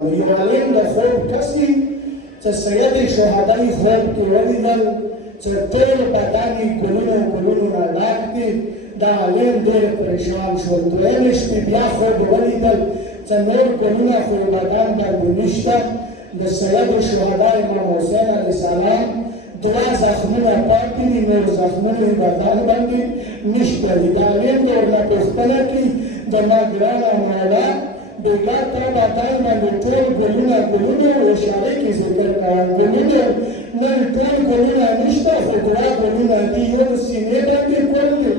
یوالین د خوب کسی چې سید شهدای خوب کې ولیدل چې ټول بدن یې ګلونو نه ډک دي دا عالم ډېر پریشان شول. دویمې شپې بیا خوب ولیدل چې نور ګلونه خو بدن باندې نشته. د سید شهدا امام حسین علیه السلام دوه زخمونه پاتې دي، نور زخمونه یې بدن باندې نشته دي. د عالم د ورنه پوښتنه کوي د ما ګرانه مولا بیګا تا بدن باندې ټول ګلونه اشاره کې ذکر کوم ګلونه نن ټول ګلونه نشته خو دوه ګلونه دي، یو د سینې باندې ګل دی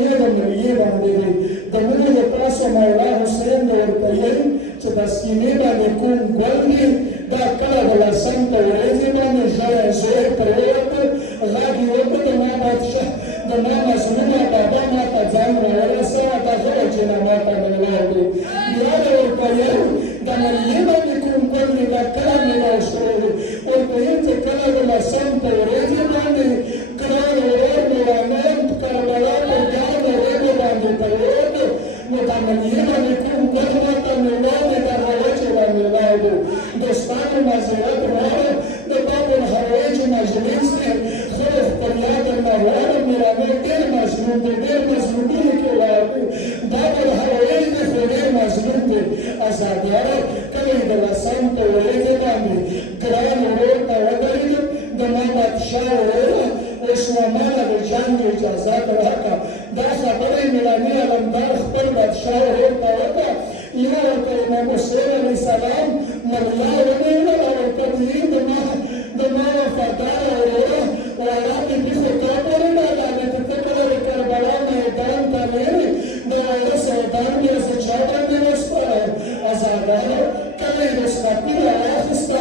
یو د مریې باندې دی. د مونږ د پاسه مولا حسین د ورته ویل چې د سینې باندې کوم ګل دی دا کله د لسم په ورځې باندې زوی پرېوته غږ یې وکړ د ما بادشاه د ما مظلومه بابا ما ته ځان راورسوه دا غلی چې نه ما ته مېلاو دی. بیا د ورته ویل د مریې باندې کوم ګل دی دا کله مېلاو شوی دی. ورته ویل چې کله د لسم په ورځې باندې ګران ورور مېلمانه په کربلا په ګرده ورځې باندې پرېوته نو د مریې باندې کوم ګل ما ته مېلاو دی دا غلی چې به مېلاو دی. دوستانو معذرت غواړم د باب الحوایج مجلس دی خو خپل یاد درنه غواړم مېرمنې ډېر مظلوم دی، ډېر مظلومینو کې ولاړ دی. باب الحوایج دی خو ډېر مظلوم دی. ازادیانو کله یې د لسم په ورځې باندې ګران ورور ته ودرېدم د ما بادشاه وروره اوس نو ماله د جنګ اجازت راکړه. دا خبرې مېرمنې علمدار خپل بادشاه ورور ته وکړه. یا ورته امام حسین علیه السلام ملا ونیوله او ورته ویل د ما وفاداره وروره والا بېبي خو تا پورې نه لاله چې ته کله د کربلا میدان ته ویلې د واړه سیدان بیا زه چا باندې وسپاره. ازادانو کله یې رخصتي راواخیسته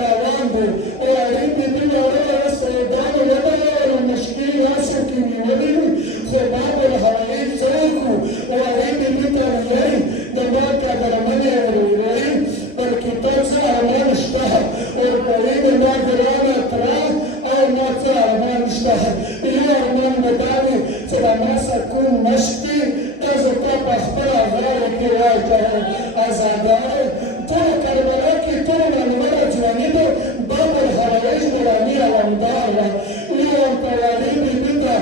روان دی او هغې بېبي واړه سیدانو ودرولو مشکې لاسو کې نیولې وي خو باب الحوایج څه وکړو او هغې بېبي ته ویل د ما قدرمنې ورورې بلکې تا څه ارمان شته ورته ویل د ما ګرانه تره او ما څه ارمان شته. یو ارمان مې دا دی چې د ما سره کوم مشق دی دا زه تا په خپله غاړه کې واچوم. ازادانو ټول کربلا کې ټول نړیواله ځواني ده باب الحوایج نوراني علمدار وه. یو ورته والي بېبي ته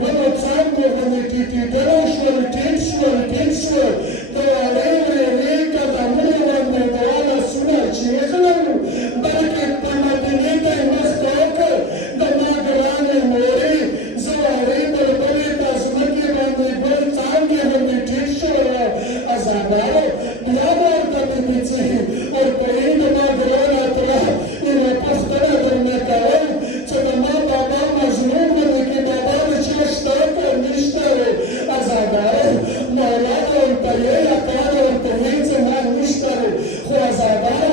ګلو څانګو باندې ټیټېدلی شول ټیټ شول د والۍ ورېرې قدمونو باندې دوا لاسونه چیغلل بلکې په مدینې ته یې مخته وکړ د ما ګرانې مورې زه والۍ بلبلې ته ځمکې باندې ګل څانګې باندې ټیټ شوی. ازادانو بیا به ورته بېبي څه ورته ویل د ما ګرانه تره یوه پوښتنه درنه کوم چې د ما بابا مظلوم باندې کې بابا د چا شته که نشته دی. ازادانو مولا ته ورته ویل اکا ته ورته ویل چې ما نشته دی خو ازادانو